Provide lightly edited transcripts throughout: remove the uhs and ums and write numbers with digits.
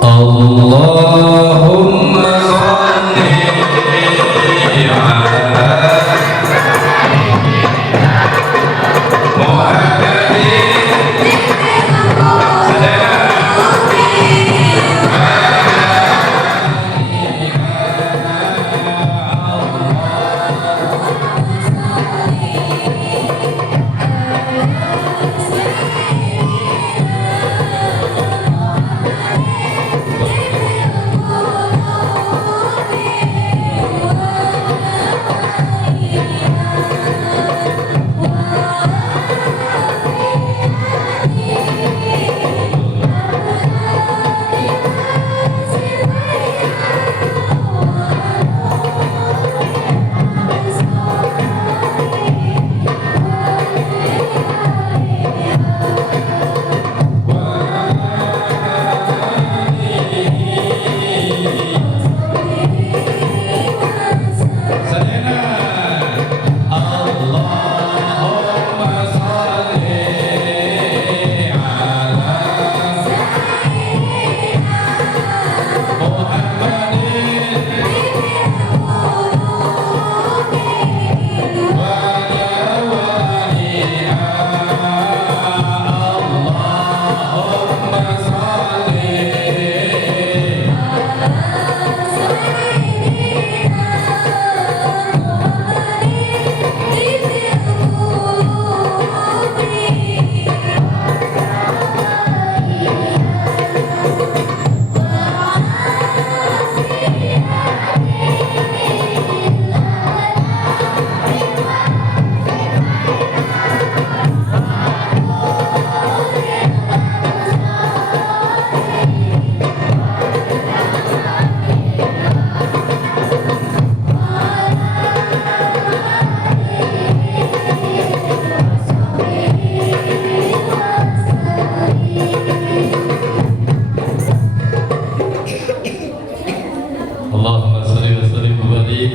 Allahumma sholli ala Allahumma salli wa sallim wa barik.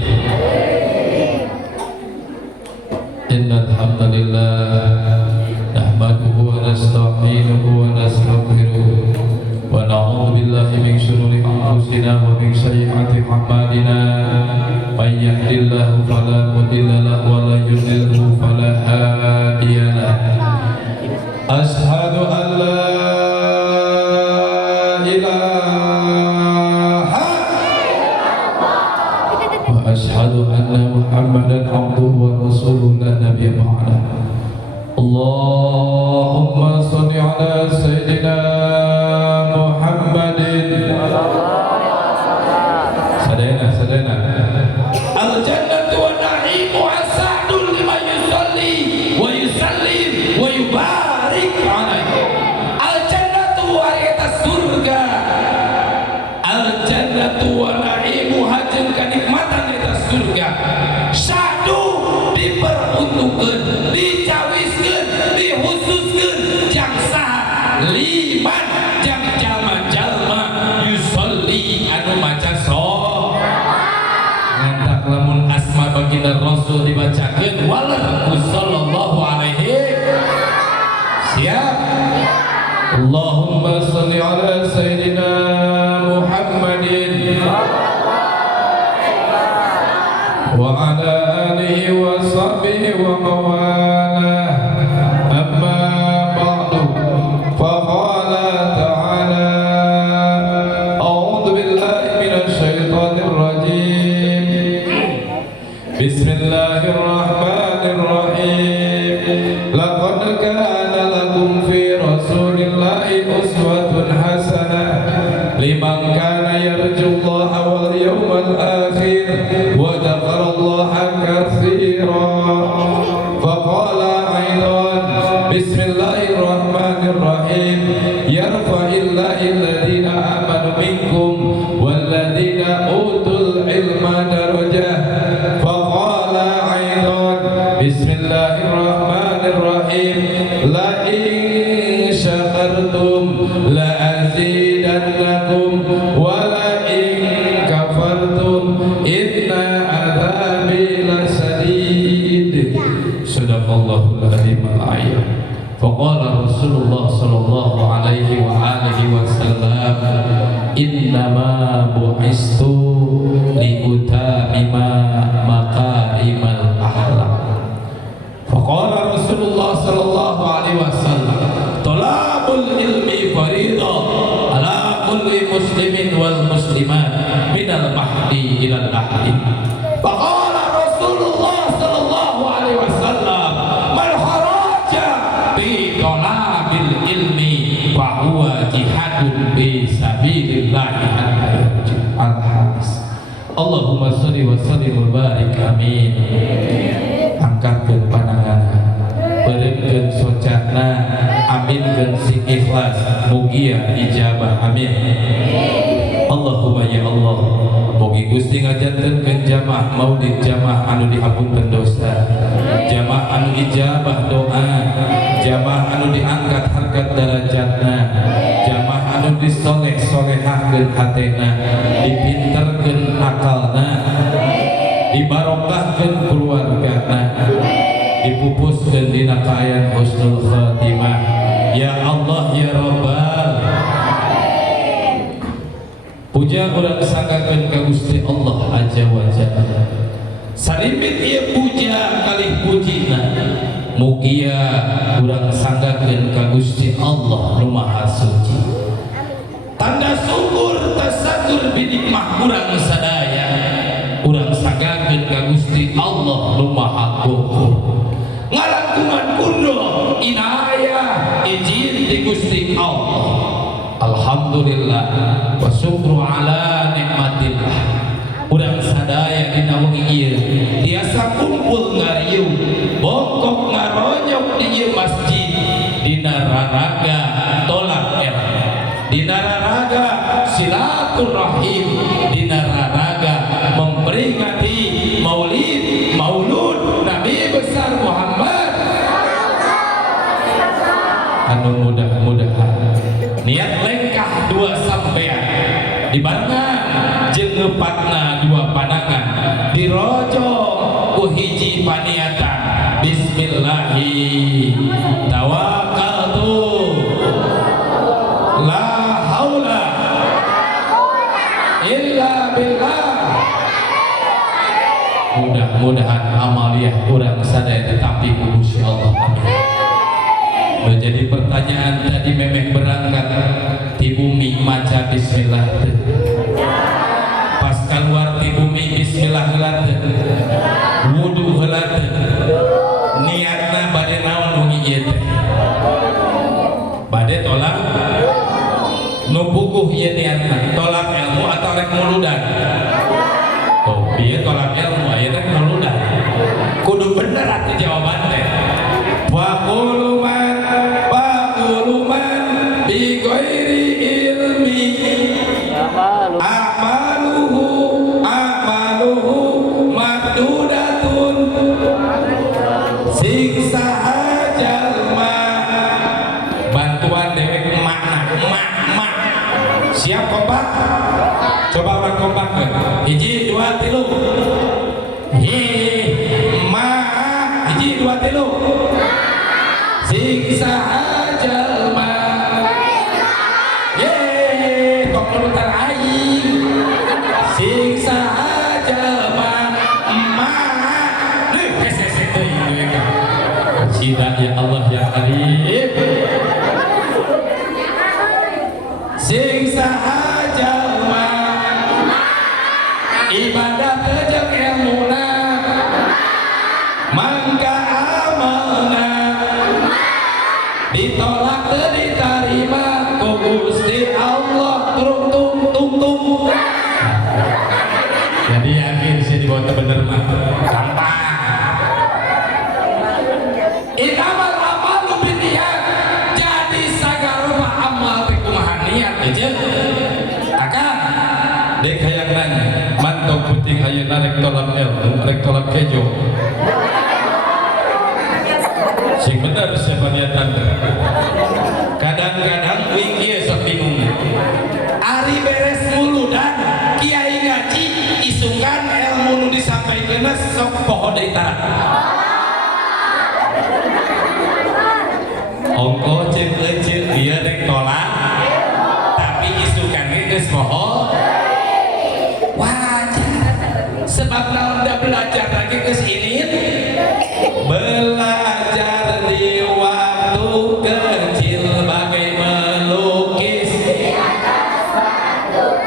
Innal hamdalillah nahmaduhu wa nasta'inuhu wa nastaghfiruh wa na'udzu billahi min shururi anfusina wa min sayyiati a'malina. May yahdihillahu fala mudilla lahu wa la yudlilhu fala hadiya lahu. Ashhadu an la Asyhadu anna Muhammadan abduhu wa rasuluhu la nabiyya ba'dah. Allahumma shalli ala sayyidina Muhammadin. Sadana. Al-jannatu wa na'imu asadun liman yusalli wa yusallim wa yubarik alaihi. Al-jannatu wa surga. Al-jannatu wa na'imu hajeng kanikmatan surga satu diperuntukkan, dicawiskan, dihususkan jang saha liman jang jalma-jalma yusolli anu maca ngantak lamun asma baginda Rasul dibacakeun walahu sallallahu alaihi siap. Allahumma shalli ala sayyidina Muhammadin wa ala alihi wa sahbihi wa mawalah. Amma ba'du, faqala ta'ala a'udzu billahi minasy syaithanir rajim. Bismillahirrahmanirrahim. Laqad kana lakum fi rasulillahi uswatun hasanah liman kana yarjullaha wal yawmal akhir wa dzakarallaha katsiran. Faqala aidan bismillahirrahmanirrahim yarfa'illahu alladhina amanu minkum walladhina utul ilma darajah. Faqala aidan bismillahirrahmanirrahim la in syakartum la azidannakum wa la in kafartum inna adzabi lasadid. Sadaqallahul azim al-ayat. Faqala Rasulullah sallallahu alaihi wa alihi wasallam, innama bu'istu liutamima makarimal akhlaq. Faqala Rasulullah sallallahu alaihi wasallam, talabul ilmi faridah ala kulli muslimin wal muslimat minal mahdi ilal lahdi. Faqala Rasulullah sallallahu alaihi wasallam, man kharaja bi talabil ilmi fa huwa jihadun fi sabilillah hatta yarji al-hadis. Allahumma shalli wa sallim wa barik, amin. Angkatkeun pandanganna, beureumkeun socatna, aminkeun sing ikhlas, mugia ijabah, amin. Allahumma ya Allah, mugi Gusti ngajantenkeun jamaah maulid, jamaah anu diampunkeun dosa, jamaah anu ijabah doa, jamaah anu diangkat harkat darajatna, jamaah anu disoleh-solehahkeun hatena, dipinterkeun akalna, dibarokahkeun keluargana, dipupuskeun dina kaayaan husnul khatimah. Ya Allah ya Rabbal, puja urang sanggakeun ka Gusti Allah azza wa jalla. Sarimbit ieu puja kalih pujina, mugia urang sanggakeun ka Gusti Allah nu Maha Suci. Tanda syukur tasakur binikmah urang sadaya, urang sanggakeun ka Gusti Allah nu Maha Gofur. Ngalantungan kundo inayah izin di Gusti Allah. Alhamdulillah wa syukru ala nikmatillah. Urang sadaya dina wengi ieu tiasa kumpul ngariung, bongkok ngaronyok di ieu masjid dina raraga tolak dina raraga silaturahim, dina raraga memperingati maulid maulud Nabi besar Muhammad. Anu mudah-mudahan niat lengkah dua sampean dibarengan jeung ngepatna dua pandangan dirojo ku hiji paniatan. Bismillahi tawakkaltu la haula illa billah. Mudah-mudahan amaliyah kurang sadaya tetapi ku Gusti Allah, amin. Menjadi pertanyaan tadi memeh berangkat di bumi maca bismillah, pas keluar di bumi bismillah heula, wudu heula, niatna bade naon wengi ieu teh? Bade tolak nu puguh ieu niatna, tolak ilmu atau rek muludan? Oh, ieu tolak ilmu aya rek muludan. Kudu bener atuh jawaban teh. Wa quluman bi ghairi ilmi amaluhu mardudatun, siksa jalma. Bantuan dewek makna mak siap kompak, coba orang kompak hiji dua tilu hiji dua tilu siksa jalma tok nurutan aing siksa jalma emak hesek deui sida ya Allah ya Karim siksa jalma ibadah teu jeung ilmuna mangka amalna ditolak teu ditarima ku Gusti Allah tung. Jadi yakin sih dibawa bener mah gampang. Inamal amalu binniyat, jadi sagala amal teh kumaha niat aja. Akang dek hayang nanya mantong putih ayeuna rek tolak kejo. Sing bener siapa niatan. Kadang-kadang wing ieu sok bingung. Ari beres muludan kiai ngaji isukan ilmu nu disampaikeun sok poho deui tara. Ongko ceuk ieu rek tolak tapi geus moho wajar sebab naon da belajar lagi geus ini belajar di waktu kecil bagai melukis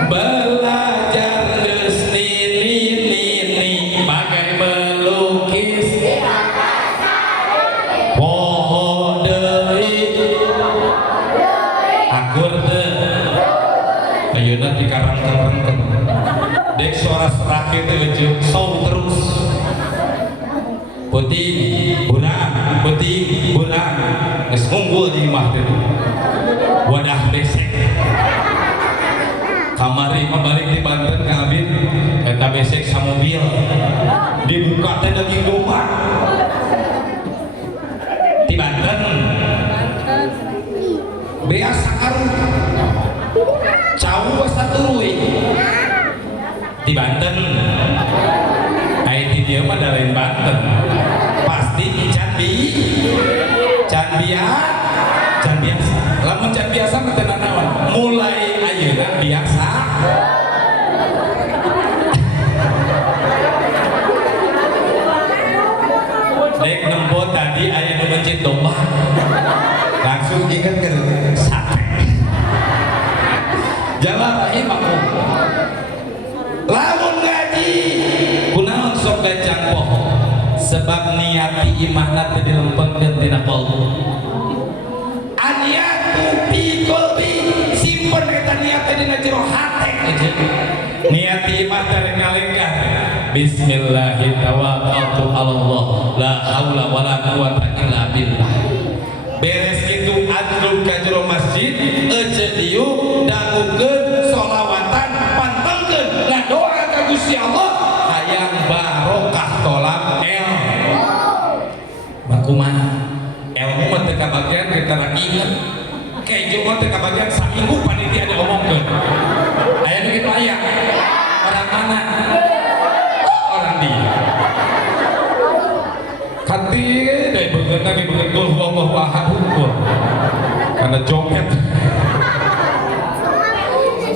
belajar geus nini bagai melukis poho deui akur teu ayeuna dikarangkeun dek suara serakit teu sound terus putih burang geus unggul di imah teh wadah besek kamari balik di Banten ka Abid eta besek sa mobil dibuka teh daging domba di Banten bea sakarung cau saturuy di Banten aya di dieu mah da lain Banten pasti can biasa lamun can biasa mah teu naon mulai ayeuna biasa dek nempo tadi aya nu mencit domba langsung inget ke sate jamaah rahimakum lamun ngaji kunaon sok gacang poho sebab niat di imahna teu dilempengkeun tina qalbu aniatu fi qalbi simpen eta niat teh dina jero hate aja niat di imah teh ngalengkah bismillahi tawakkaltu alallah la haula wala quwata illa billah beres kitu adlul ka jero masjid ece dieu dangukeun sholawatan pantengkeun ngadoa ka Gusti Allah hayang barokah tolak kumaha ilmu mah teu kabagian kita inget keju mah teu kabagian saminggu panitia ada omongkeun aya nu kitu aya orang mana orang dia kanti deui beungeutna ge beungeut qul huwallahu ahad hukum kana joget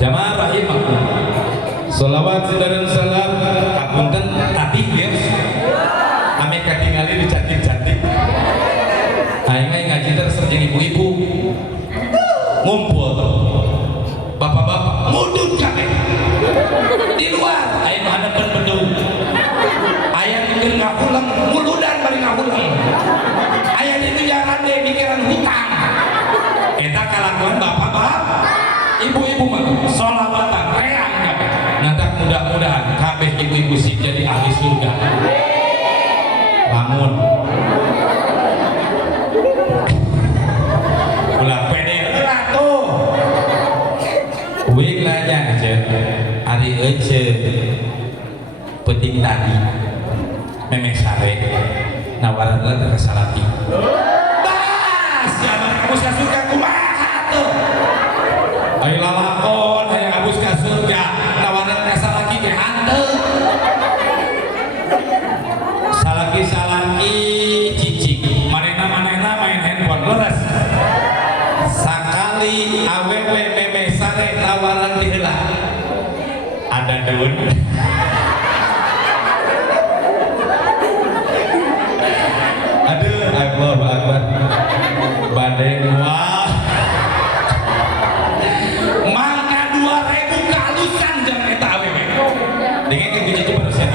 jamaah rahimakum sholawat dan salam apunten tadi geus ame katingali dicantik-cantik aing ngaji terus jeung ibu-ibu ngumpul tuh bapak-bapak mudun kabeh di luar aya nu hadapan bedung aya nu keur ngapulang muludan bari ngapulang aya di jalan deh mikiran hutang eta kalakuan bapak-bapak ibu-ibu mah sholawatan reang kabeh nanti mudah-mudahan kabeh ibu-ibu sih jadi ahli surga lamun ulah pede lah tuh wing nanya aja hari ece penting tadi memang sare nawaran lah terkesalati bas jangan abus ka surga kumaha tuh ayo lalakon ayo abus ka surga nawaran terkesalati ke hanteu salaki cicing manehna main handphone leres sakali awewe meme sare nawaran diheula ada daun aduh Allahu Akbar badai wah mangka 2000 kalusan jam eta awewe dengan yang gitu persen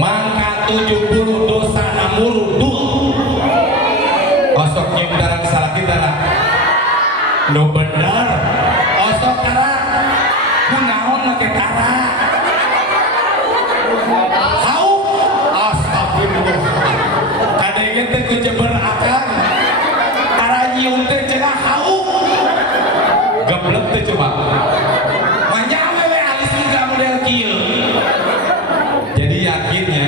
mangka 70 dosa namurudul osok nyium darang salah kita lah nu bener osok darah kunaon lagi darah hau astagfirullah kadenge teh ku jeber akang darah nyium teh cenah hau geblek teh coba manyawe we alis juga model kieu jadi yakinnya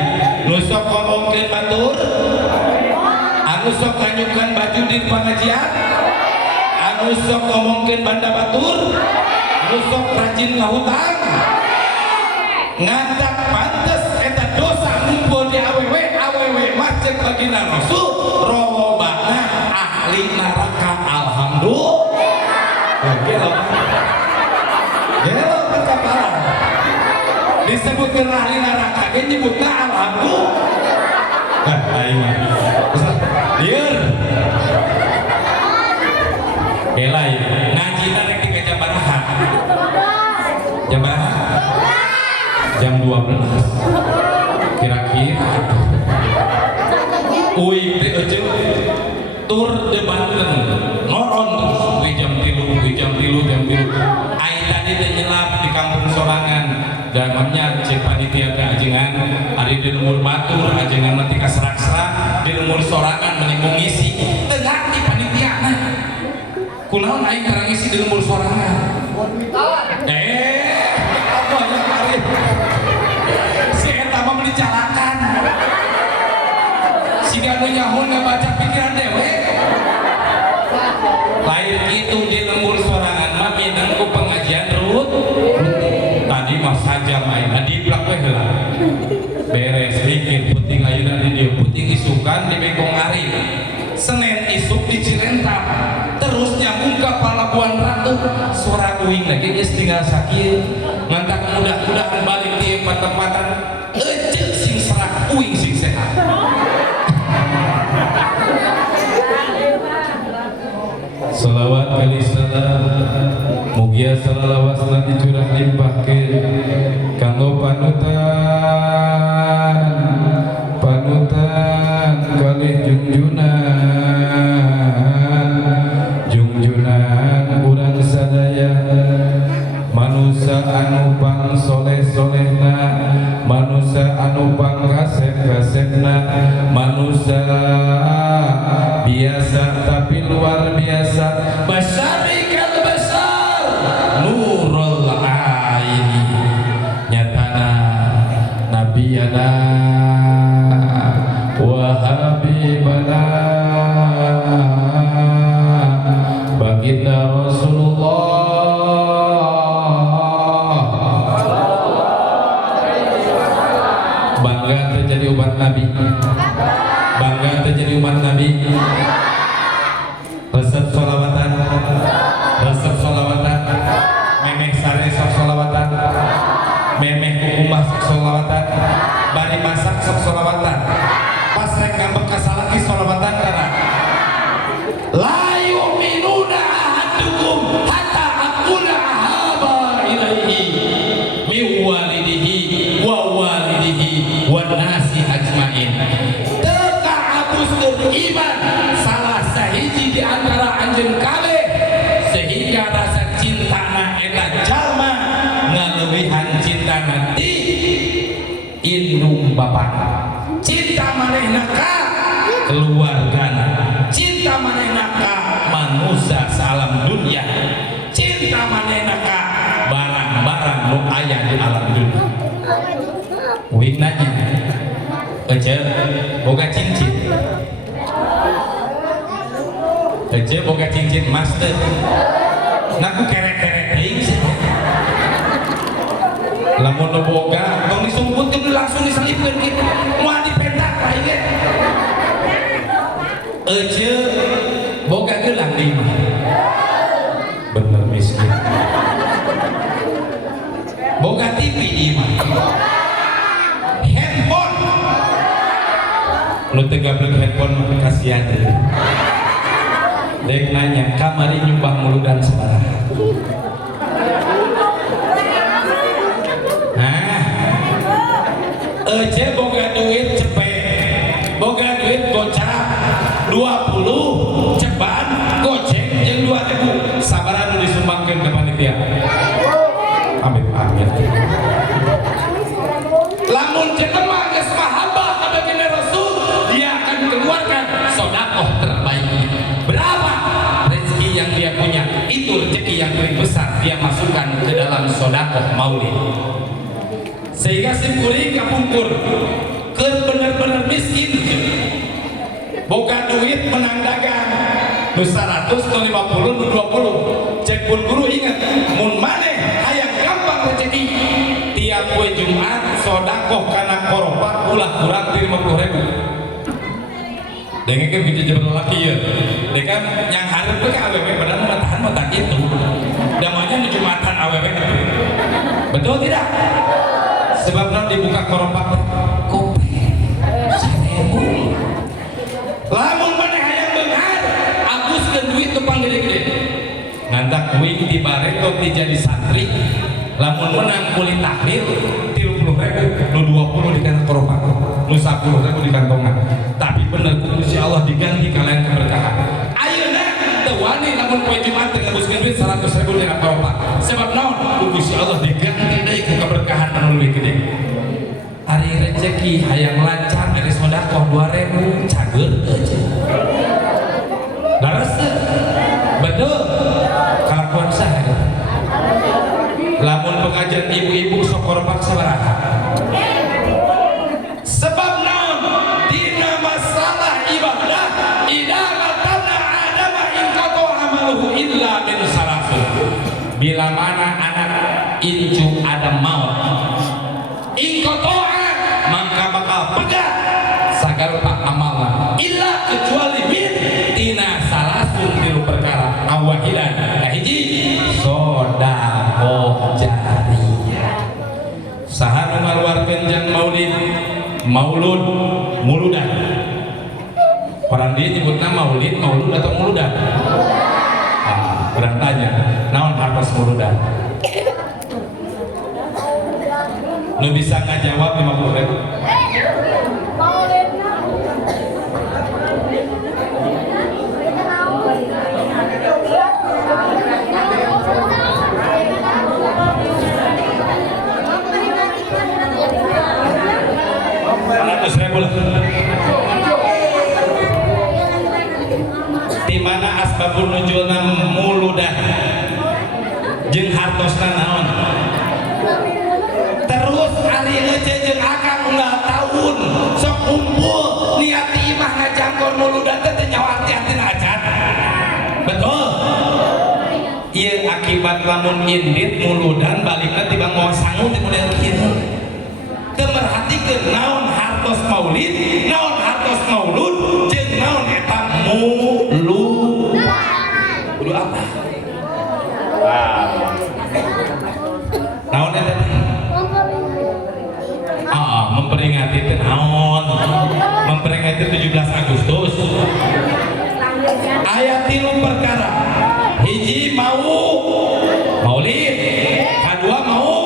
nusok ngomongkeun batur anu sok nganyukan baju di pengajian anu sok ngomongkeun banda batur anu sok rajin ngahutang ngantak pantes eta baginda Rasul robana ahli neraka alhamdulillah. Gelo perkapalan disebutkan ahli neraka ge nyebutna alhamdulillah. Aing lieur belai ngajina rek di jam baraha? Jam baraha? Jam 12 kira-kira uing teh euceuk tur de Banten noron terus jam 3 ai tadi teh nyelap di kampung sorangan dalamnya cek panitia teh ajengan ari di lumur batur ajengan nanti ka serak-serak di lumur sorangan menyinggung ngisi teu ngarti panitiana kunaon aing karang ngisi di lumur sorangan apa ya kari si eta mah melicarakan siga nu nyahun ngabaca pikiran dewe lain itu di lembur sorangan mah minang ku pengajian rutin tadi mah saja main di blak we heula beres pikir puting ayeuna di dieu puting isukan di Bengkong Ari Senin isuk di Cirenta terus nyambung ke Palabuhan Ratu suara uing lagi geus tinggal sakieu ngantak mudah-mudahan balik di tempatan euceuk sing serak uing sing sehat. Salawat kali salam mugia salawasna dicurah limpahkeun kanggo panutan kali junjunan urang sadaya manusia anu pang soleh-solehna manusia anu pang kasep-kasepna manusia biasa tapi luar biasa basarikal basar nurul aini nyatana nabiyana wa habibana baginda Rasulullah bangga terjadi umat Nabi resep solawatan memeh sare sok solawatan memeh kukumah sok solawatan bari masak sok solawatan pas rek ngambek kasalaki solawatan karena la yu'minuna ahadukum hatta aqula ahaba ilaihi min walidihi wa nasi ajmain teka abuskeun iman salah sahiji di antara anjeun kabeh sehingga rasa cintana eta jalma ngalewihan cintana ti indung bapana cinta manehna ka keluargana cinta manehna ka manusia salam dunia cinta manehna ka barang-barang nu aya di alam dunia. Wing nanya ece boga cincin master naku kerek-kerek deing lamun nu boga tong disumputkeun langsung diselipkeun kitu moal dipentak bae ge ece boga geulang deing bener miskin boga TV di mah handphone lu tegablek handphone mah kasihan dek nanya kamari nyumbang muludan sabaraha ece boga duit cepet boga duit gocap 20 ceban goceng jeung 2000 sabaraha nu disumbangkeun ka panitia amit lamun jelema geus mahabbah ka baginda Rasul dia akan keluarkan sedekah terbaik berapa rezeki yang dia punya itu rezeki yang paling besar dia masukkan ke dalam sedekah maulid sehingga simkuring kapungkur ke bener-bener miskin boga duit menang dagang nu 100 nu 50 nu 20 cek pun guru ingat mun maneh hayang gampang rezeki tiap poe Jumat sedekah kana koropat ulah kurang 50.000 dengan kan gitu jebol laki ya dengan yang harap ke awewe padahal matahan mata itu damanya nu jumatan awewe betul tidak sebabnya dibuka koropak kope 1000 lamun mana hayang beunghar aguskeun duit teu panggede-gede ngantak wing di barekot jadi santri lamun menang kulit tahlil 30.000 nu 20 di kana koropak nu 10.000 di kantongan tapi bener Gusti Allah diganti kalian keberkahan ayeuna teu wani lamun poe Jumat teu ngabuskeun duit 100.000 di kana koropak sebab naon Gusti Allah diganti deui ku keberkahan anu leuwih gede hari rezeki hayang lancar ari sedekah 2.000 cager aja laras betul kalakuan saha lamun pengajian ibu-ibu sok koropak sabaraha sebab naon dina masalah ibadah idza matana adama in qata amaluhu illa min salasin bila mana anak incu Adam maut in qata maka bakal pegat sagarpa amalna illa kecuali min tina salasun tilu perkara awahidan kahiji sodaqoh jariyah saha nu ngaluarkeun jang maulid maulud muludan orang dia nyebutna maulid maulud atau muludan orang tanya naon hartos muludan lu bisa ngajawab 50.000 100.000 lah di mana asbabun nuzulna muludan jeung hartosna naon terus ari ece jeung akang unggal tahun sok kumpul niat imah ngajangkon muludan teh nyawa hati-hatina acan betul ieu akibat lamun indit muludan balikna tibang moal sangu ti model kieu teu merhatikeun naon hartos maulid naon hartos maulud jeung naon eta mulud kudu apa naon eta memperingati naon memperingati 17 Agustus ayat 3 perkara hiji mau maulid kadua mau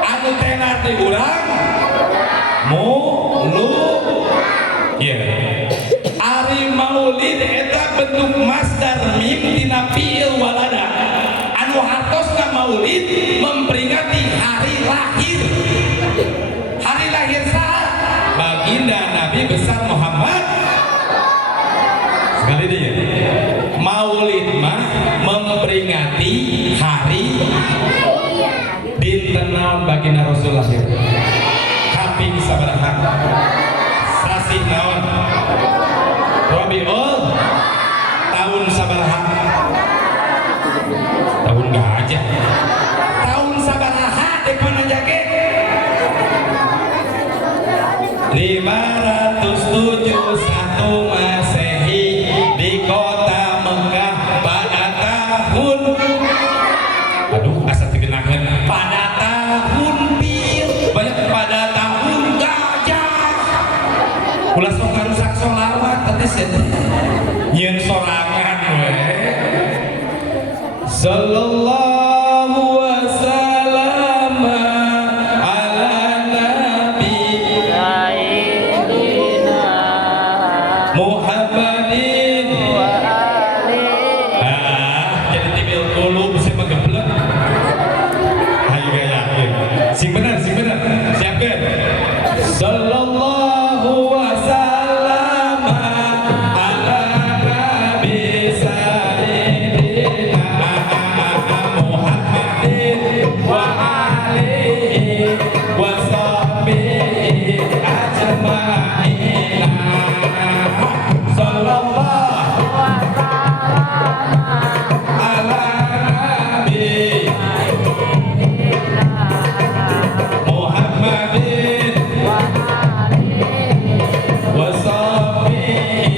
anu tena teh urang mulud ya ari maulid eta bentuk masdar mim tina fi'il walada anu hartosna maulid memperingati hari lahir saha baginda Nabi besar Muhammad sekali deh ya maulid mah memperingati hari dinten naon baginda Rasul lahir kaping sabaraha sasi naon Rabiul tahun sabaraha tahun gajah tahun sabaraha depan aja ke 571 Masehi di kota Mekah pada tahun aduh asa digenakeun pada tahun pil banyak pada tahun gajah ulah sok ngarusak sholawat teh nyieun sorangan we sallallahu wasallam ala nabi Muhammadin wa alihi jadi tibil kulub bisa megeblek ayo yakin sing bener siapkan sallallahu wasallam ala nabi sayyidina Muhammadin wa alihi wa sahbihi ajma'in sallallahu ala nabi Muhammadin wa sahbihi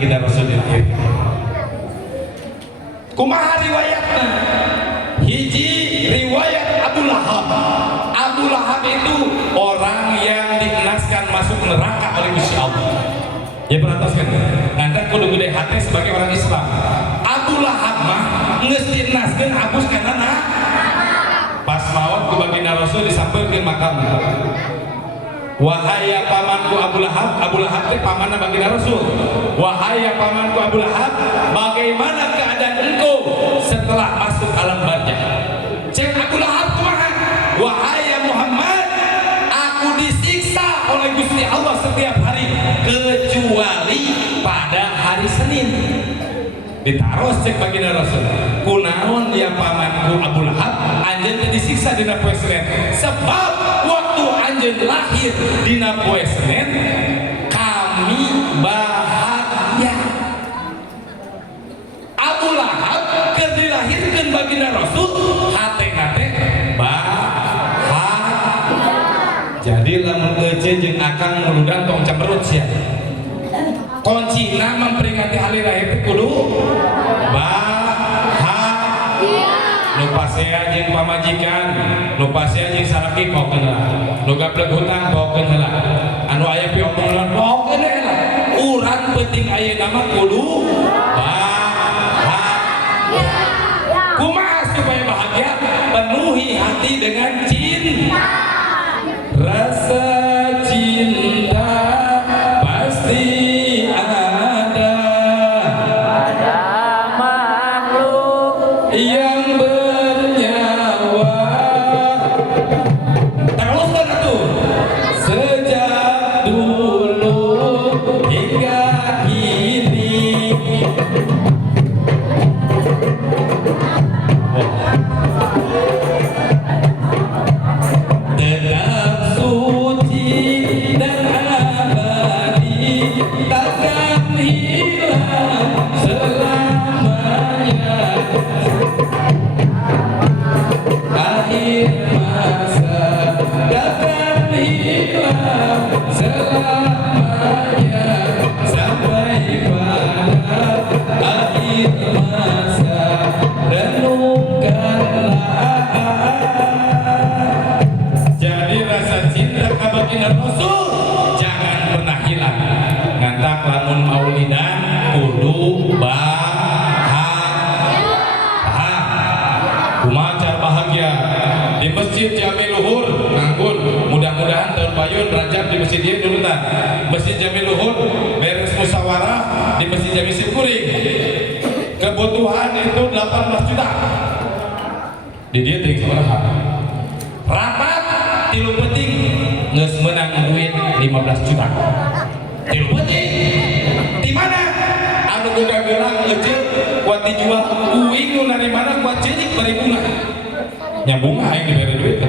baginda Rasul dilahirkan. Kumaha riwayatna? Hiji riwayat Abu Lahab. Abu Lahab itu orang yang dikenaskan masuk neraka oleh Gusti Allah. Ya perhatikan, nanti kudu gede hati sebagai orang Islam. Abu Lahab mah geus dinaskeun hapus kana na. Pas maut ku baginda Rasul disampeurkeun makam. Wahai pamanku Abu Lahab, Abu Lahab teh pamanna baginda Rasul. Wahai pamanku Abu Lahab, bagaimana keadaan engkau setelah masuk alam barzakh? Cek Abu Lahab kumaha? Wahai Muhammad, aku disiksa oleh Gusti Allah setiap hari kecuali pada hari Senin. Ditaros cek baginda Rasul. Kunaon ya pamanku Abu Lahab, anjeun teh disiksa dina poe Senin. Sebab waktu anjeun lahir dina poe Senin kami bahagia. Abu Lahab keur dilahirkeun baginda Rasul hatena teh bahagia. Jadi lamun ece jeung akang muludan tong cemberut sia. Kuncina memperingati hari lahir kudu bahagia. Nu pasea jeung pamajikan, nu pasea jeung saraki pokeun heula. Nu gablek hutang pokeun heula. Anu aya piomongna pokeun heula. Urang penting ayeuna mah kudu bahagia. Kumaha supaya bahagia? Penuhi hati dengan cinta. Rasa cinta pasti yang bernyawa. Teruskan atuh. Sejak dulu hingga kini. Tetap suci dan abadi, takkan hilang selamanya. Akhir masa takkan hilang selamanya, sampai pada akhir masa renungkanlah. Jadi rasa cinta ka baginda Rasul jangan pernah hilang. Ngantak lamun maulidan kudu bahagia di Masjid Jami Luhur nganggur. Mudah-mudahan tahun payun Rajab di masjid dia dulu tak. Masjid Jami Luhur beres musyawarah di Masjid Jami Sikuring. Kebutuhan itu 18 juta. Di dia tinggi seberapa? Rapat tilu penting nges menang duit 15 juta. Tilu penting. Di mana? Anu boga gelang lecet kuat dijual uing nu narimana kuat celik bari bunga. Nya bunga aing dibere duit.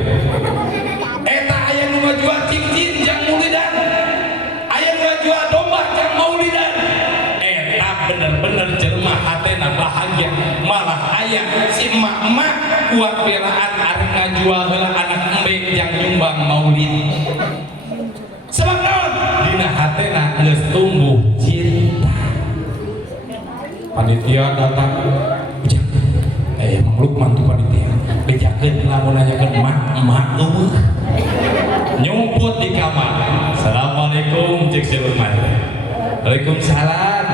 Eta aya nu ngajual cincin jang maulidan. Aya nu ngajual domba jang maulidan. Eta bener-bener jelema hatena bahagia. Malah aya si emak-emak kuat belaan arep ngajual heula anak embe jang nyumbang maulid. Sebab naon? Dina hatena geus tumbuh cinta. Panitia datang, Mang Lukman tuh panitia, bejakeun lamun nanyakeun emak eueuh. Nyumput di kamar. Assalamualaikum cek si Lukman. Waalaikumsalam.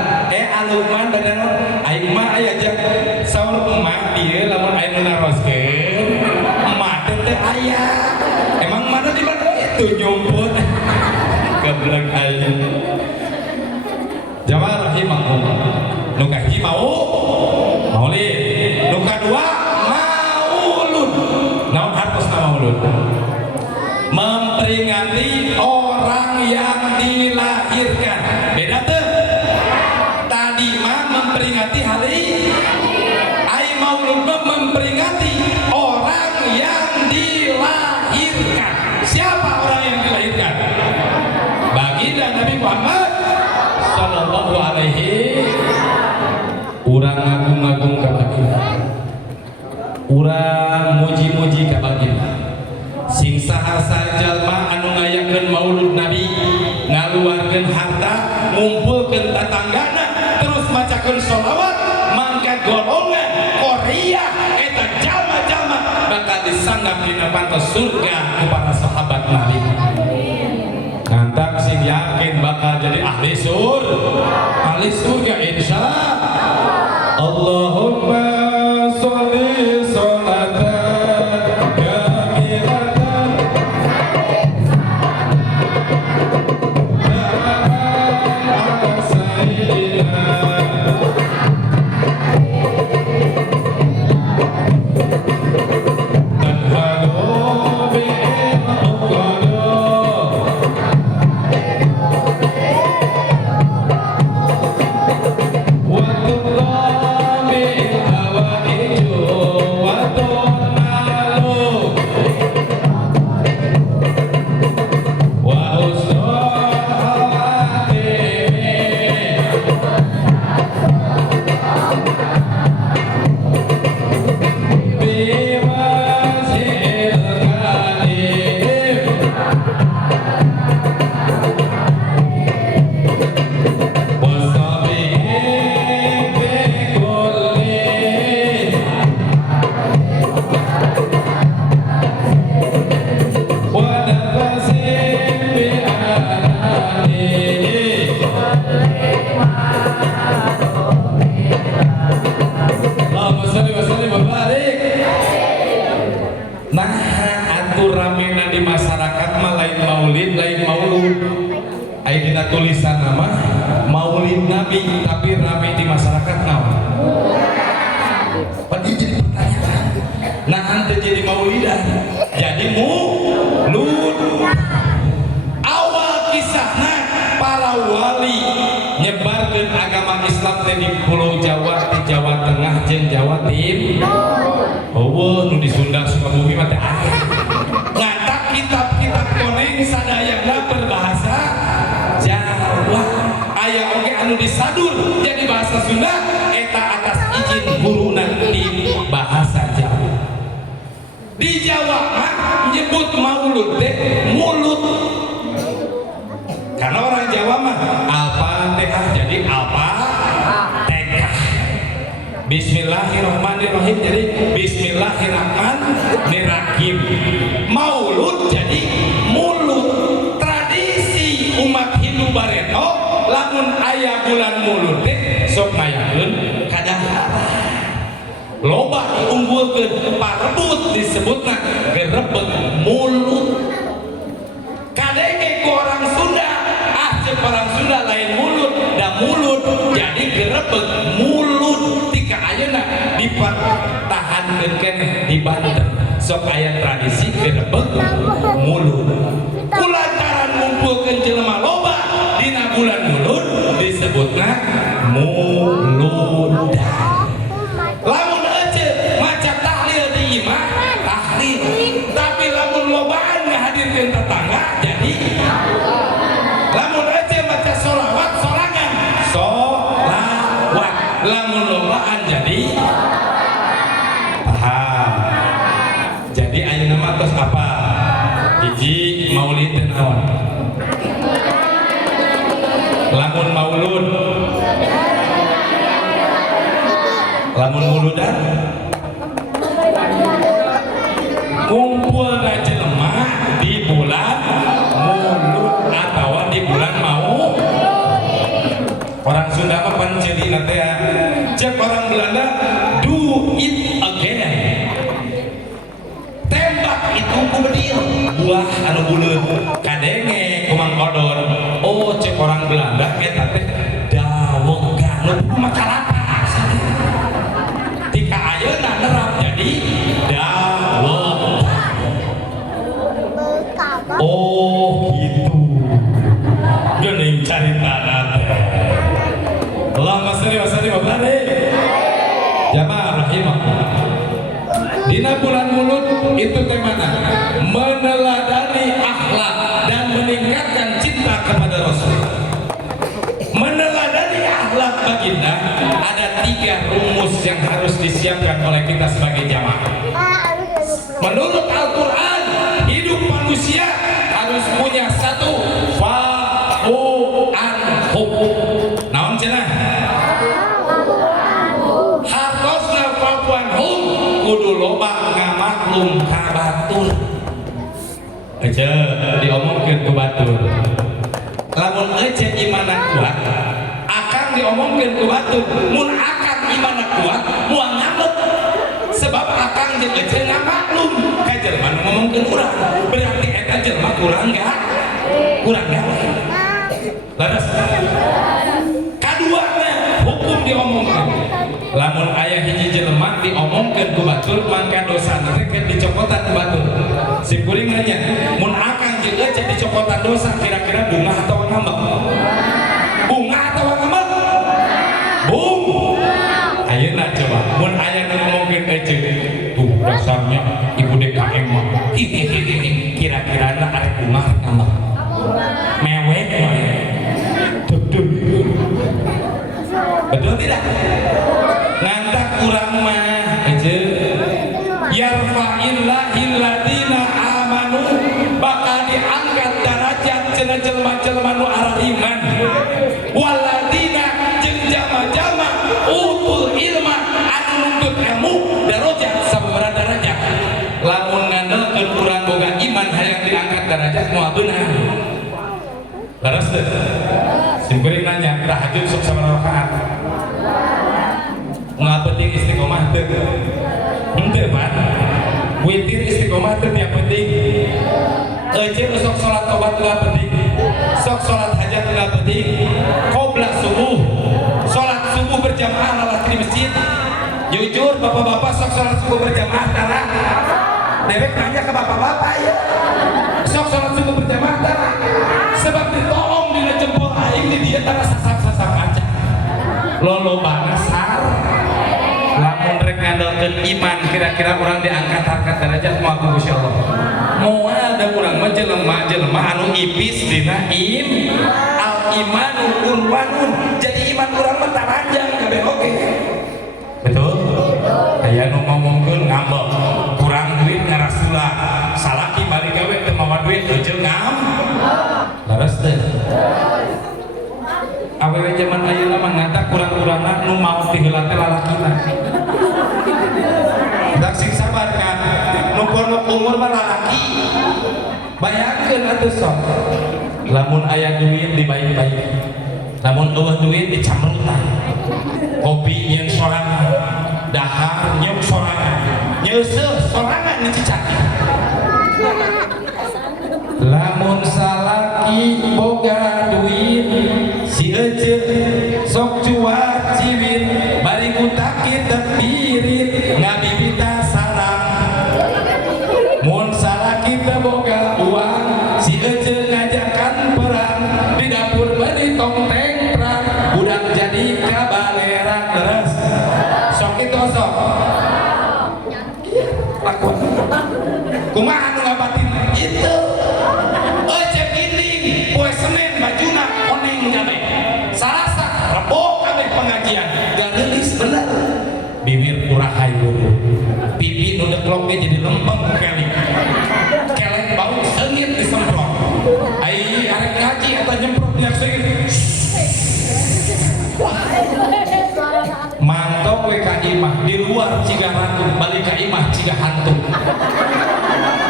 Lukman bener aing mah aya jak saur emak dieu lamun aya nu naroskeun. Emak teh aya. Emang mana di mana itu nyumput. Geblek aing. Jamaah rahimakumullah. Nu kahiji maulid, nu kadua maulud. Naon hartosna maulud? Memperingati orang yang dilahirkan. Beda teu? Tadi mah memperingati hari ai maulud mah memperingati orang yang dilahirkan. Siapa orang yang dilahirkan? Baginda Nabi Muhammad sallallahu alaihi. Urang ngagung-ngagung ka baginda, urang muji-muji ka baginda. Sing saha jalma anu ngayakeun maulud Nabi ngaluarkeun harta dina pantos surga ku para sahabat Nabi. Ngantak sing yakin bakal jadi ahli surga insya Allahumma sholli sholatan kamilatan ala sayyidina tulisan nama Maulid Nabi tapi rame di masyarakat naon. Padahal jadi pertanyaan. Nah ante jadi maulidan, jadi mulud. Awal kisahnya para wali nyebarkeun agama Islam di Pulau Jawa, di Jawa Tengah jeung Jawa Timur. Oh, nu di Sunda Sukabumi mah teh aya. Ngatak kitab-kitab koneng sadayana berbahasa Jawa. Aya oge anu disadur jadi bahasa Sunda eta atas izin guruna di bahasa Jawa. Di Jawa mah nyebut maulud teh mulut. Karena orang Jawa mah Al-Fatihah jadi Al-Fatihah. Bismillahirrahmanirrahim jadi Bismillahirrahmanirrahim. Maulud jadi mulut. Tradisi umat Hindu Bareto lamun aya bulan mulut teh sok mayakeun kadahara. Loba diunggulkeun parebut disebutna gerebek mulut. Kadenge ku orang Sunda, cek orang Sunda lain mulut, da mulut jadi gerebek mulut. Tika ayeuna dipertahankeun keneh di Banten sok aya tradisi gerebek mulut. Kulantaran ngumpulkeun jelema loba dina bulan mulut disebutna muludan. Lamun ece maca tahlil di imah tahlil, tapi lamun lobaan ngahadirkeun tetangga jadi lamun ece maca sholawat sorangan sholawat, lamun lobaan jadi paham. Jadi ayeuna mah tos apa hiji maulid teh naon, lamun maulud, lamun muludan kumpul jelema di bulan mulud atau di bulan mau. Orang Sunda mah pancelina teh cek orang Belanda do it again. Tembak itu ku bedil buah anu buleud kadenge kumang odon. Oh cek orang Belanda eta teh daweg ganu makarata. Tika ayeuna nerap jadi daweg. Oh gitu. Geuning caritana teh. Allahumma shalli wa sallim wa barik. Jamaah rahimakumullah. Dina bulan mulut itu temana meneladani akhlak dan meningkatkan cinta kepada Rasul. Meneladani akhlak baginda ada 3 rumus yang harus disiapkan oleh kita sebagai jamaah. Menurut Al-Quran, hidup manusia harus punya 1 fa'u'an hub. Naon cenah? Hartosna fa'u'an hub kudu loba ngamaklum kabar. batur aja diomongkeun ku batur lamun ece imana kuat akang diomongkeun ku batur mun akang imana kuat moal ngamuk sebab akang jeung ece ngamaklum ka jelema nu ngomongkeun urang berarti eta jelema kurang gawe laras kaduana hukum diomongkeun lamun aya hiji jelema diomongkeun ku batur mangka dosana teh dicopotan ku batur si kuring nanya mun akang jeung ece dicopotan dosa kira-kira bunga atau ngambek bunga atau ngambek bung ayeuna coba mun aya nu ngomongkeun ece tuh dasarnya ibu DKM mah kira-kira na arek bunga ngambek mewek betul tidak ngantak kurang mah aja yarfa'illahil ladina amanu bakal diangkat derajat cenah jelema-jelema nu arariman waladina jeung jama-jama utul ilma anu nuntut ilmu darajat sababaraha darajat lamun ngandalkeun urang boga iman hayang diangkat derajat moal beunang laras teh simkuring nanya tahajud sok sabaraha rakaat nggak penting istiqomah teh henteu Pak witir istiqomah teh yang penting ece sok salat tobat nggak penting sok salat hajat nggak penting qobla subuh salat subuh berjamaah lalaki di masjid jujur bapak-bapak sok salat subuh berjamaah tara dewek nanya ke bapak-bapak ya sok salat subuh berjamaah tara sebab ditolong dina jempol aing di dia tara sasak-sasak aja lolo banasar lamun rek ngandalkeun iman kira-kira orang diangkat harkat derajat moal ku Gusti Allah moal da urang mah jelema anu ipis dina al imanu urwanun jadi iman urang mah taranjang kabeh oge betul aya nu ngomongkeun ngambek kurang duit ngarasula salaki balik gawe teu mawa duit heujeul laras teh awewe zaman ayeuna mah ngata kurang-kurangna nu maot ti heula teh lalakina dak sing sabar kan nu pondok umur mah lalaki bayangkeun atuh sok lamun aya duit dibaik-baik lamun eueuh duit dicamrutan kopi nyeun sorangan dahar nyeuk sorangan nyeuseuh sorangan dicicaki lamun salaki boga duit si ece sok cuat ciwit bari kutakit tepirit ngabibita sarang mun salaki teu boga uang si ece ngajakan perang di dapur bari tongteng perang budak jadi kabaleran terus sok itu sok lakon kumaha anu ngabatin itu ece ginding poe Senin bajuna oneng kabeh Salasa rebo kabeh pengajian galelis bener bibir urahay dulu pipi nu deklok ge jadi lempeng kelek bau seungit disemprot ai arek ngaji eta nyemprot nya seungit mantok we ka imah di luar ciga hantu balik ka imah ciga hantu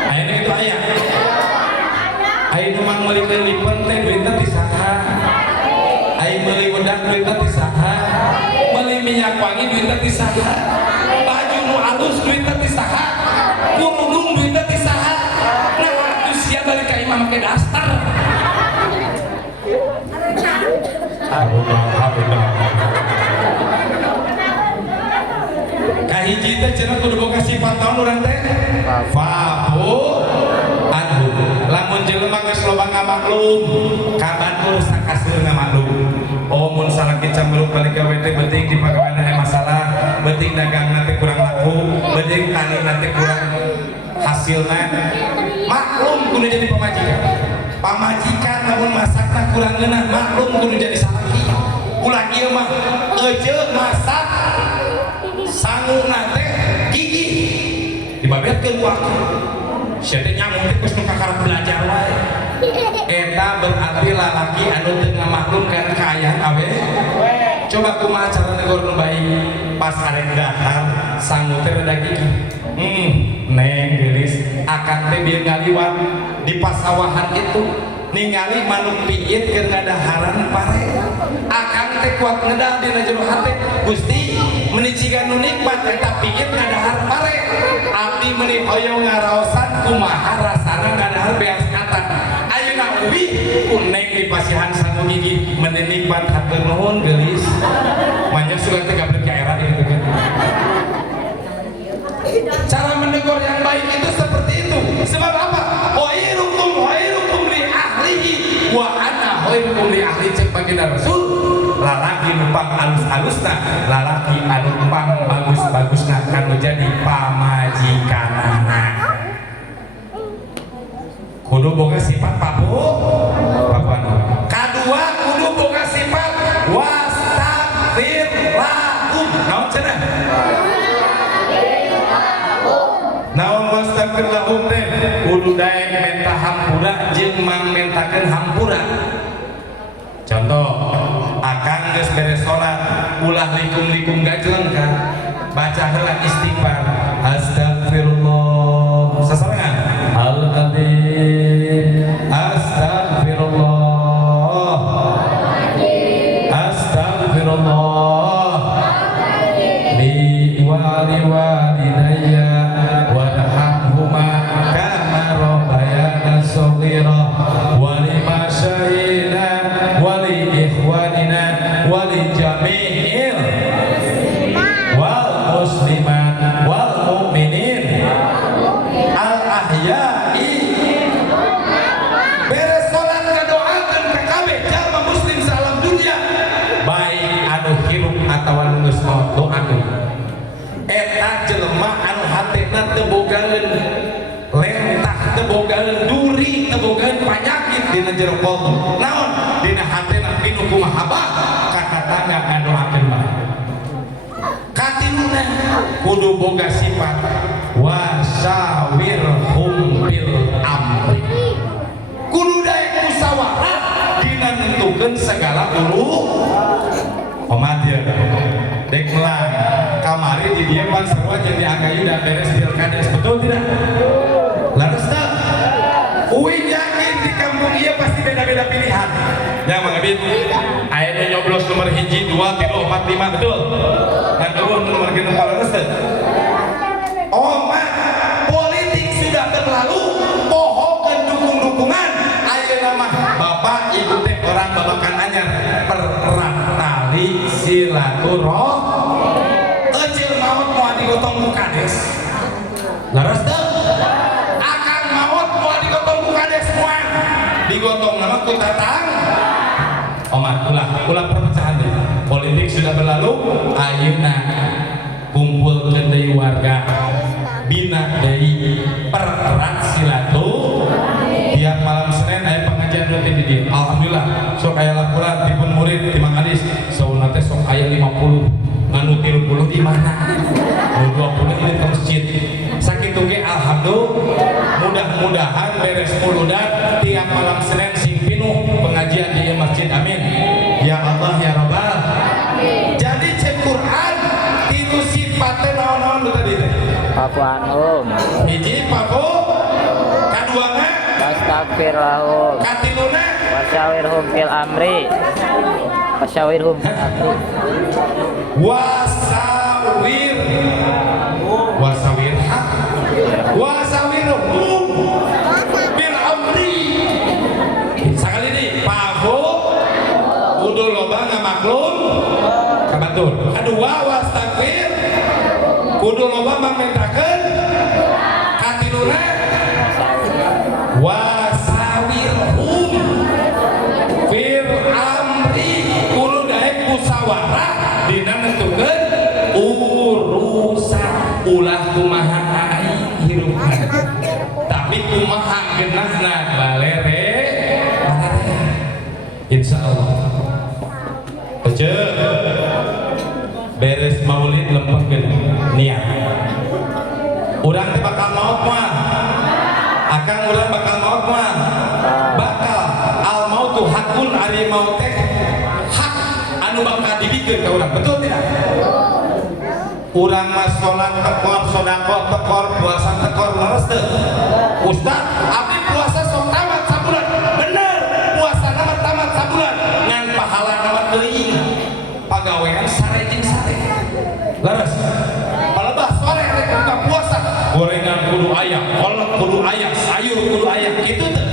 ayeuna itu aya ayeuna mang meuli lipen teh duitna ti saha ayeuna meuli wedak duitna ti saha meuli minyak wangi duitna ti saha baju nu alus duitna ti saha kurudung duitna ti saha nah atuh sia balik ka imah make dastar kahiji teh cenah kudu boga sifat naon urang teh fahu anhu lamun jelema geus loba ngamaklum kabatur sakaseur ngamaklum oh mun salaki cambruk balik gawe teh beuting di pagaweana aya masalah beuting dagangna teh kurang laku beuting tanina teh kurang hasilna maklum kudu jadi pamajikan lamun masakna kurang ngeunah maklum kudu jadi salaki ulah ieu mah eujeuk masak sanguna teh gigih dibabetkeun waktu sia teh nyamuk teh geus nu kakara belajar wae eta berarti lalaki anu teu ngamaklumkeun kaayaan awe coba kumaha cara negor nu baik pas arek dahar sangu teh rada gigi. Neng gelis akan teh bieu ngaliwat di pasawahan itu ningali manuk piit keur ngadaharan pare. Akang teh kuat ngedal dina jero hate, Gusti meuni ciga nu nikmat eta piit ngadahar pare. Abdi meuni hoyong ngaraosan kumaha rasana ngadahar beas kata. Ayeuna uwi ku neng di pasihan sangu gigi meuni nikmat hatur nuhun geulis. Manya sugan teh gabrik ka era itu kan. Cara menegur yang baik itu seperti itu. Sebab apa? Khairukum li ahlihi wa ana khairukum li ahli cek baginda Rasul. Lalaki numpang alus-alusna, lalaki anu numpang bagus-bagusna kanu jadi pamajikanana. Kudu boga sifat papuanu. Kadua kudu boga sifat wastagfir lahum. Naon cenah? Naon wastagfir lahum teh kudu daek menta hampura jeung mangmentakeun hampura. Contoh, akang geus beres salat, ulah likum-likum gajleng kan. Baca heula istighfar. Astagfirullah. Sasarangan. Al-Azim. Astagfirullah. Astagfirullah. Li walidayya warhamhuma kama rabbayana shaghira wa limasyayina wa li ikhwanina wa li jami'il wal muslimat wal mu'minin al ahya'i. Beres salat ngadoakeun ka kabeh jalma muslim salam dunia baik anu hirup atawa anu geus maot doakeun. Eta jelema anu hatena teu bogaeun lentah, teu bogaeun duri, teu bogaeun panyakit dina jero qalbu. Naon? Dina hatena pinu kumahabah ka tatangga ngadoakeun bae. Katiluna kudu boga sifat wasawirhum bil amri. Kudu daek musyawarah dina nentukeun segala omat ya dek melang kamari di dia pan sarua jadi anggayu dan beres pilkades, betul tidak? Laras tak? Uing yakin di kampung iya pasti beda-beda pilihan. Yang mengabit ayatnya nyoblos nomor hiji 2 3 4 5, betul? Dan turun nomor genep laras tak? Omat politik sudah berlalu, pohon dukung-dukungan. Ayo nama bapak ibu teh orang babakan anyar perat tali silaturahmi. Ecil maut mau digotong bukades. Laras teu? Akang maut mau digotong bukades moal. Digotong nama ku tatang. Omat ulah perpecahan deh. Politik sudah berlalu, ayeuna kumpulkeun deui warga. Bina deui pererat silaturahmi. Tiap malam Senin aya pengajian rutin di dieu. Alhamdulillah sok aya laporan dipun murid di Mang Adis. Sauna teh sok aya 50. Anu 30 di mana? Nu 20 ini ke masjid. Sakitu ge alhamdulillah. Mudah-mudahan beres muludan tiap malam Senin sing pinuh pengajian di masjid. Amin. Ya Allah ya Rabbal. Jadi cek Quran tilu sifatna naon-naon tadi teh? Papuanhum. Hiji papu. Kaduana Wastagfir lahum. katiluna Wasyawirhum fil amri. Wasyawirhum fil amri. wasawirhum bil amri. Sakali ini pahu kudu loba ngamaklum kabatur. Kedua wastagfir kudu loba mamentakeun. Katiluna wasawirhum fil amri kudu daek musyawarah dina nentukeun urusan. Ulah kumaha aing hirupna tapi kumaha geunahna balere. Insyaallah aja beres maulid lempengkeun niat. Urang teh bakal maot mah. Akang urang bakal maot mah. Bakal al mautu hakun, ari maut teh hak anu bakal dibikeun ka urang, betul tidak? urang mas sholat tekor, sodako tekor, puasa tekor, leres teu? Ustaz, abdi puasa sok tamat sabulan. Bener, puasa nama tamat sabulan. Ngan pahala nama teuing. Pagawean sare jeung sare. Leres. Palebah sore rek buka puasa. Gorengan kudu aya, kolak kudu aya, sayur kudu aya, kitu teu?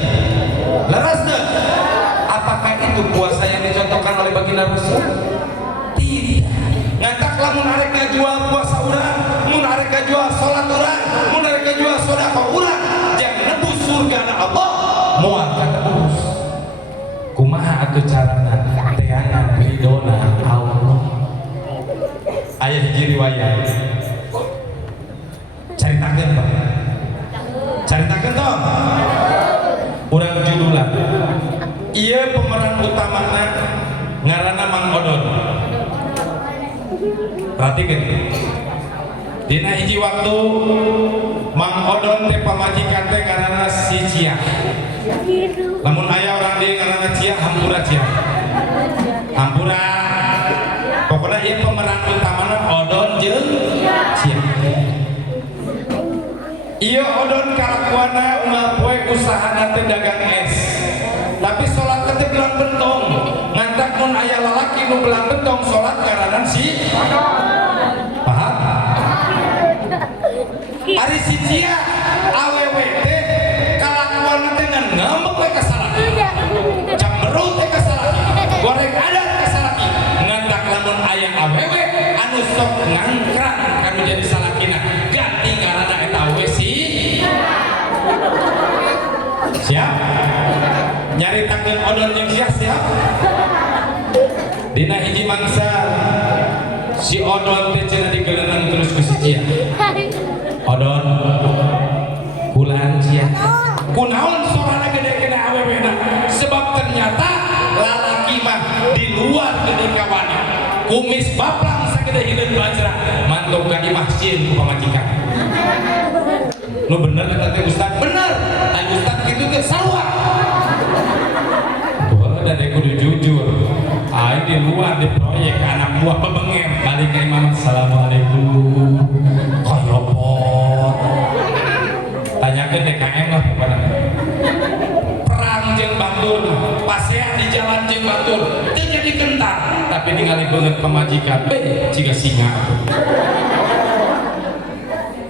Leres teu? Apakah itu puasa yang dicontohkan oleh baginda Rasul? Tidak. Ngantak lamun arek ngajual puasa urang, mun arek ngajual salat urang, mun arek ngajual sedekah urang, jangan nebus surga Allah, moal katebus. Kumaha atuh carana? Teangan ridona Allah. Aya hiji riwayat. Caritakeun Pak. Caritakeun tong. Urang judulan. Ieu pemeran utamana ngaranna Mang Odon. Perhatikan, dina hiji waktu Mang Odon teh pamajikan teh ngaranna si Cia. Lamun aya orang dia ngaranna Cia, hampura Cia. Hampura. Pokoknya ieu pemeran utamana Odon jeung Cia. Ieu Odon kalakuana unggal poe usahana teh dagang es. Tapi salat teh belang bentong. Ngantak mun aya lalaki nu belang bentong salat karanan si paham? Ari si Cia awewe teh kalakuan teh ngambek we ka salaki. Jamberut teh ka salaki. Goreng adat ka salaki. Ngantak lamun aya awewe anu sok ngangkrang kanu jadi salakina. Ganti ngaranna eta awewe si siap? Nyaritakeun Odon jeung Cia siap? Dina hiji mangsa si Odon teh cenah digelenan terus ku si Cia. Odon kulaan Cia. Kunaon sorana gede kena awewena? Sebab ternyata lalaki mah di luar gede kawana. Kumis baplang sagede hileun bajra, mantuk ka imah cieun ku pamajikan. Nu bener eta teh Ustaz? Bener. Ai Ustaz kitu teh sarua. Dan dia kudu jujur. Aing di luar di proyek anak buah pebengeng balik ke imam. Assalamualaikum. Koyopot. Tanyakeun DKM lah kepada perang jeung batur, pasean di jalan jeung batur, teu jadi kentar, tapi ningali beungeut pamajikan, ciga singa.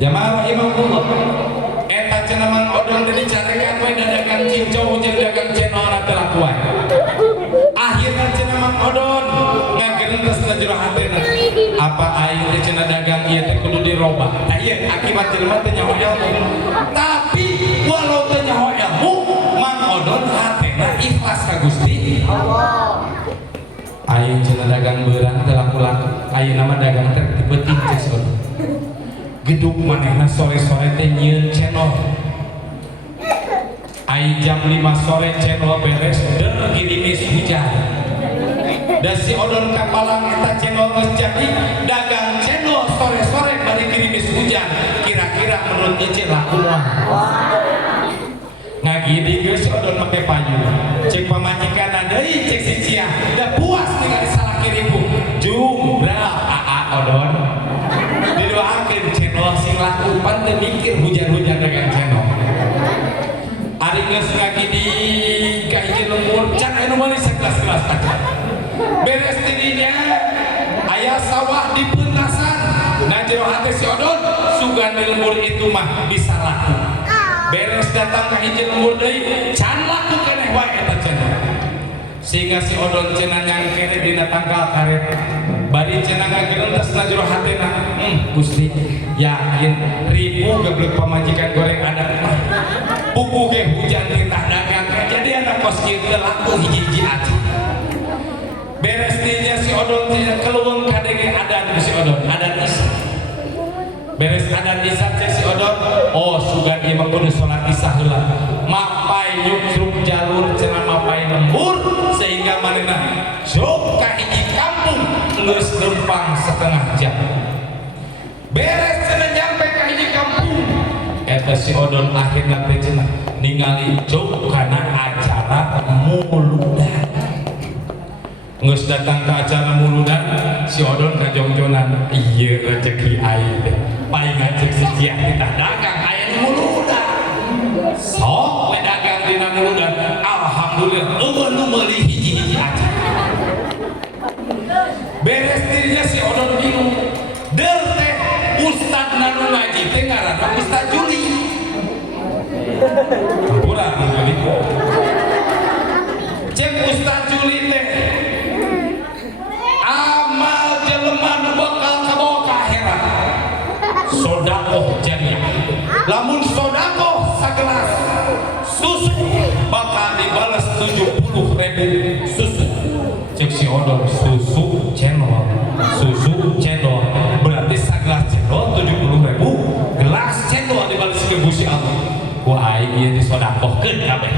Jamaah rahimahullah. Eta cenah Mang Odon teh dicarekan we dadakan cincau jeung dagang cenona teu lakuan. Akhirna cenah Mang Odon ngagerentasna jero hatena. Apa aing teh cenah dagang ieu teh kudu dirobah. Tah ieu akibat jelema teh nyaho ilmu. Tapi walau teh nyaho ilmu, Mang Odon hatena ikhlas ka Gusti Allah. Aing cenah dagang beurang teh laku-laku. Ayeuna mah dagang teh beuting cek saudara. Gedung manehna sore-sore teh nyieun cenol. Ai jam 5 sore cenol beres deur girimis hujan. Da si Odon kapalang eta cenol geus jadi dagang cenol sore-sore bari girimis hujan. Kira-kira menurut ieu laku moal. Ngagidi geus si Odon make payung. Cek pamajikanna deui cek si Cia. Da puas ningali salaki ribu. Jumbrah Odon. Didoakeun cenol sing laku pan teu mikir hujan-hujan dagang cenol. Ari geus ngagidi ka hiji lembur can anu meuli segelas-gelas takar. Beres di dinya aya sawah di peuntasan. Nah jero hate si Odon sugan di lembur itu mah bisa laku. Beres datang ka hiji lembur deui can laku keneh wae eta cenol. Sehingga si Odon cenah nyangkene dina tangkal karet. Bari cenah ngagerentasna jero hatena. Gusti yakin ribu geblek pamajikan goreng adat mah. Buku ge hujan titah dagang jadi anak kos kieu teh laku hiji-hiji aja. Beres dinya si Odon teh keluweung kadenge adat si Odon, adat isya. Beres adat isya cek si Odon, oh sugan ieu mah kudu salat isya heula. Mapai nyukruk jalur cenah mapai lembur sehingga manehna jog ka hiji kampung geus lempang setengah jam. Beres cenah nyampe ka hiji kampung eta si Odon akhirna teh cenah ningali jog kana acara muludan. Nges datang ke acara muludan si odon ke jongjonan iya rezeki aing teh paling ngajak si cia kita dagang aya di muludan sok we dagang dina muludan alhamdulillah nu meuli hiji-hiji aja beres dirinya si odon bingung der teh ustad nanu ngaji teh ngaranna Ustad Juli kurang Juli cek Ustad Juli teh amal jelema nu bakal kabawa ka akhirat sedekah jariah lamun sedekah sagelas susu bakal dibalas 70.000 susu cek si odon susu cendol berarti sagelas cendol 70.000 gelas cendol dibalas ke Gusti Allah ku aing ieu disedekahkeun kabeh